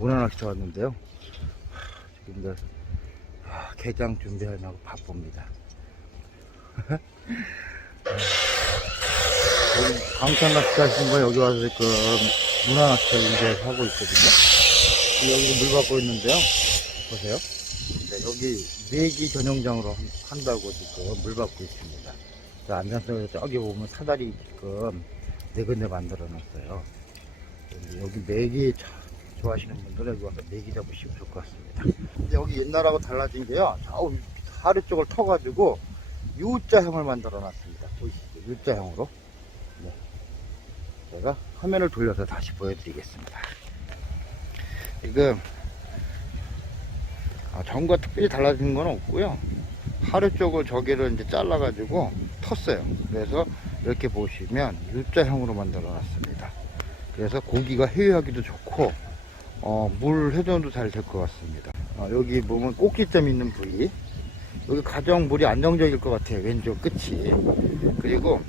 문화낚시터 왔는데요. 지금 이제 아, 개장 준비하느라고 바쁩니다. 여기 광천낚시 하시는 거 여기 와서 지금 문화낚시 이제 하고 있거든요. 여기 물 받고 있는데요. 보세요. 네, 여기 내기 전용장으로 한- 한다고 지금 물 받고 있습니다. 자, 안산성에 저기 보면 사다리 지금 네 군데 만들어 놨어요. 여기, 차- 좋아하시는 분들은 와서 메기 잡으시면 좋을 것 같습니다. 여기 옛날하고 달라진 게요. 저 하루 쪽을 터가지고 U자형을 만들어 놨습니다. 보이시죠? U자형으로. 네. 제가 화면을 돌려서 다시 보여드리겠습니다. 지금 아, 전과 특별히 달라진 건 없고요. 하루 쪽을 저기를 이제 잘라가지고 텄어요. 그래서 이렇게 보시면 U자형으로 만들어 놨습니다. 그래서 고기가 회유하기도 좋고 어, 물 회전도 잘 될 것 같습니다. 어, 여기 보면 꼭지점 있는 부위 여기 가장 물이 안정적일 것 같아요. 왼쪽 끝이 그리고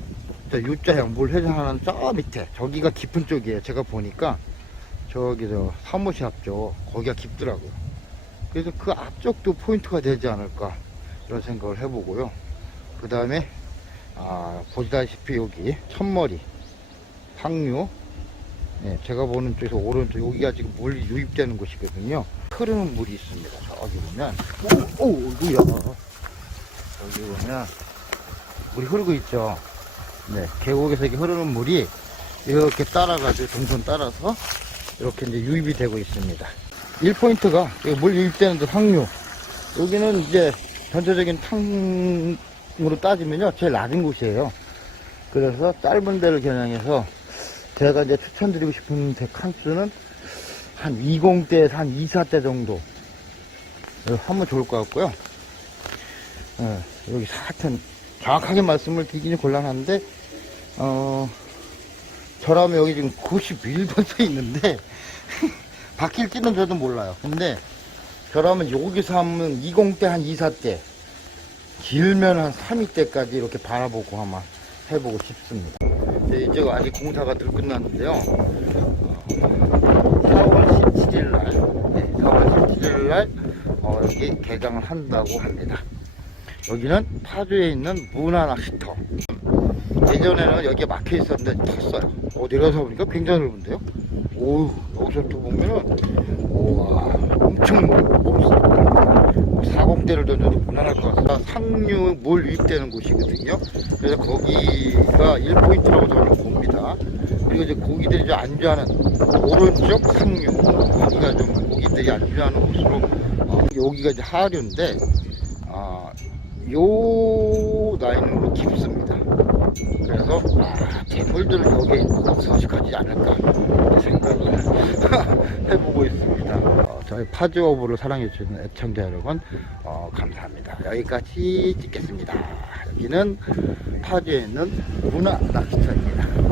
저 U자형 물 회전하는 저 밑에 저기가 깊은 쪽이에요. 제가 보니까 저기 저 사무실 앞쪽 거기가 깊더라고요. 그래서 그 앞쪽도 포인트가 되지 않을까 이런 생각을 해보고요. 그 다음에 아, 보시다시피 여기 첫머리 항류 네, 제가 보는 쪽에서 오른쪽 여기가 지금 물 유입되는 곳이거든요. 흐르는 물이 있습니다. 저기 보면 오, 오, 뭐야? 여기 보면 물이 흐르고 있죠. 네, 계곡에서 이렇게 흐르는 물이 이렇게 따라가지고 동선 따라서 이렇게 이제 유입이 되고 있습니다. 1포인트가 물 유입되는 데 항류. 여기는 이제 전체적인 탕으로 따지면요, 제일 낮은 곳이에요. 그래서 짧은 데를 겨냥해서 제가 이제 추천드리고 싶은 데 칸수는 한 20대에서 한 24대 정도 어, 하면 좋을 것 같고요. 어, 여기 하여튼 정확하게 말씀을 드리기는 곤란한데, 어, 저라면 여기 지금 91번 써 있는데, 바뀔지는 저도 몰라요. 근데 저라면 여기서 하면 20대 한 24대, 길면 한 32대까지 이렇게 바라보고 한번 해보고 싶습니다. 네, 이제 아직 공사가 덜 끝났는데요. 어, 4월 17일 날, 네, 4월 17일 날, 어, 여기 개장을 한다고 합니다. 여기는 파주에 있는 문화낚시터. 예전에는 여기에 막혀 있었는데 탔어요. 어, 내려서 보니까 굉장히 넓은데요? 오, 여기서 또 보면은, 우와, 엄청 넓습니다. 사공대를 던져도 무난할 것 같아요. 상류 물 유입되는 곳이거든요. 그래서 거기가 1포인트라고 저는 봅니다. 그리고 이제 고기들이 좀 안주하는 오른쪽 상류, 여기가 좀 고기들이 안주하는 곳으로, 어, 여기가 이제 하류인데, 아, 요 라인으로 깊습니다. 그래서 아, 대물들은 여기에 서식하지 않을까 생각을 해보고 있습니다. 어, 저희 파주어부를 사랑해주시는 애청자 여러분 어, 감사합니다. 여기까지 찍겠습니다. 여기는 파주에 있는 문화 낚시터입니다.